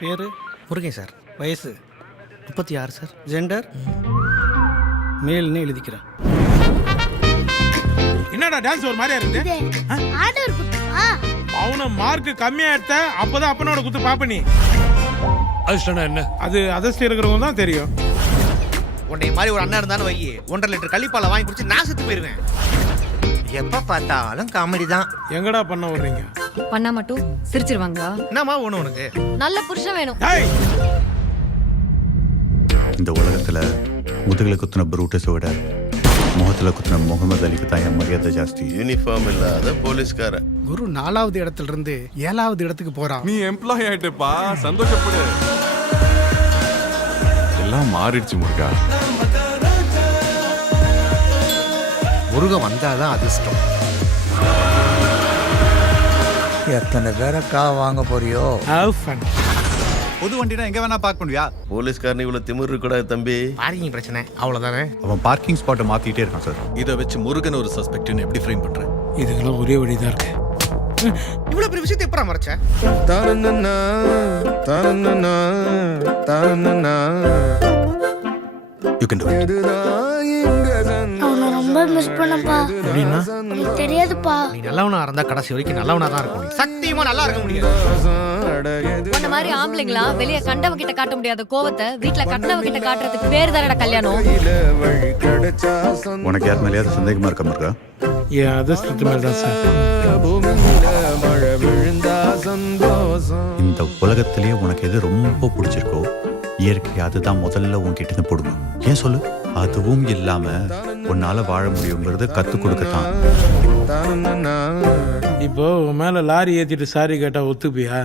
பேர் முருகன் சார். வயசு 36 sir. Gender மேல்னு எழுதிக்கிறேன். என்னடா டான்ஸ் ஒரு மாதிரியா இருக்கு? ஆர்டர் குத்துவா? அவன மார்க் கம்மியா எடுத்த அப்பதான் அப்பனோட குத்து பாப்ப நீ. அதிர்ஷ்டம்னா என்ன? அது அதர்ஷ்டம் இருக்கிறவங்க தான் தெரியும். உன்னை மாதிரி ஒரு அண்ணா இருந்தாலும் வை, 1.5 லிட்டர் கள்ளிப்பாலை வாங்கி குடிச்சு நான் செத்து போயிருவேன். எப்ப பார்த்தாலும் காமெடி தான். எங்கடா பண்ண வர்றீங்க? பண்ணா மட்டும் சிரிச்சிருவாங்களா? என்னம்மா ஒண்ணு உனக்கு? நல்ல புருஷன் வேணும். டேய், இந்த உலகத்துல முதுகுல குத்துன புரூட்டஸை விட முகத்துல குத்துன முகமது அலிக்கு தான் என் மரியாதை ஜாஸ்தி. யூனிஃபார்ம் இல்லாத போலீஸ்கார குரு 4வது இடத்துல இருந்து 7வது இடத்துக்கு போறான். நீ எம்ப்ளாய் ஆயிட்டப்பா, சந்தோஷப்படு. எல்லாம் மாறிடுச்சு முருகா. முருகன் வந்தாதான் அதிர்ஷ்டம். எத்தனை பேரை வாங்க போறியோ? have fun. பொது வண்டினா எங்க வேணா பார்க் பண்ணுவியா? போலீஸ்காரன் இவ்வளவு திமிரு இருக்கக்கூடாது தம்பி. பார்க்கிங் பிரச்சனை அவ்வளவுதானே. அவன் பார்க்கிங் ஸ்பாட்டை மாத்திட்டே இருக்கான் சார். இதை வச்சு முருகன் ஒரு சஸ்பெக்ட்னு எப்படி ஃப்ரேம் பண்றேன்? இதுக்கெல்லாம் ஒரே வழிதான் இருக்கு. இவ்வளவு பெரிய விஷயத்தை எப்பறம் மறைச்ச? You can do it. அவனை ரொம்ப மிஸ் பண்ணப்பா. அப்படின்னா எனக்கு தெரியாதுப்பா. நீ நல்லவனா இருந்தா கடைசி வரைக்கும் நல்லவனா தான் இருக்க முடியும். சத்தியமா நல்லா இருக்க முடியாது. உன்ன மாதிரி ஆம்பளைங்களா வெளிய கண்டவ கிட்ட காட்ட முடியாத கோவத்தை வீட்ல கட்டணவ கிட்ட காட்டுறதுக்கு பேர் தானடா கல்யாணம். உனக்கு யார் மேலேயாவது சந்தேகமா இருக்க முருகா? என் அதிர்ஷ்டத்து மேல தான் சார். இந்த உலகத்திலேயே உனக்கு எது ரொம்ப பிடிச்சிருக்கோ இயற்கை அதுதான் முதல்ல உன்கிட்ட இருந்து போடணும். ஏன் சொல்லு? அதுவும் இல்லாம உன்னால வாழ முடியுங்கிறது கத்து கொடுக்கத்தான். இப்போ உன் மேல லாரி ஏத்திட்டு சாரி கேட்டா ஒத்துப்பியா?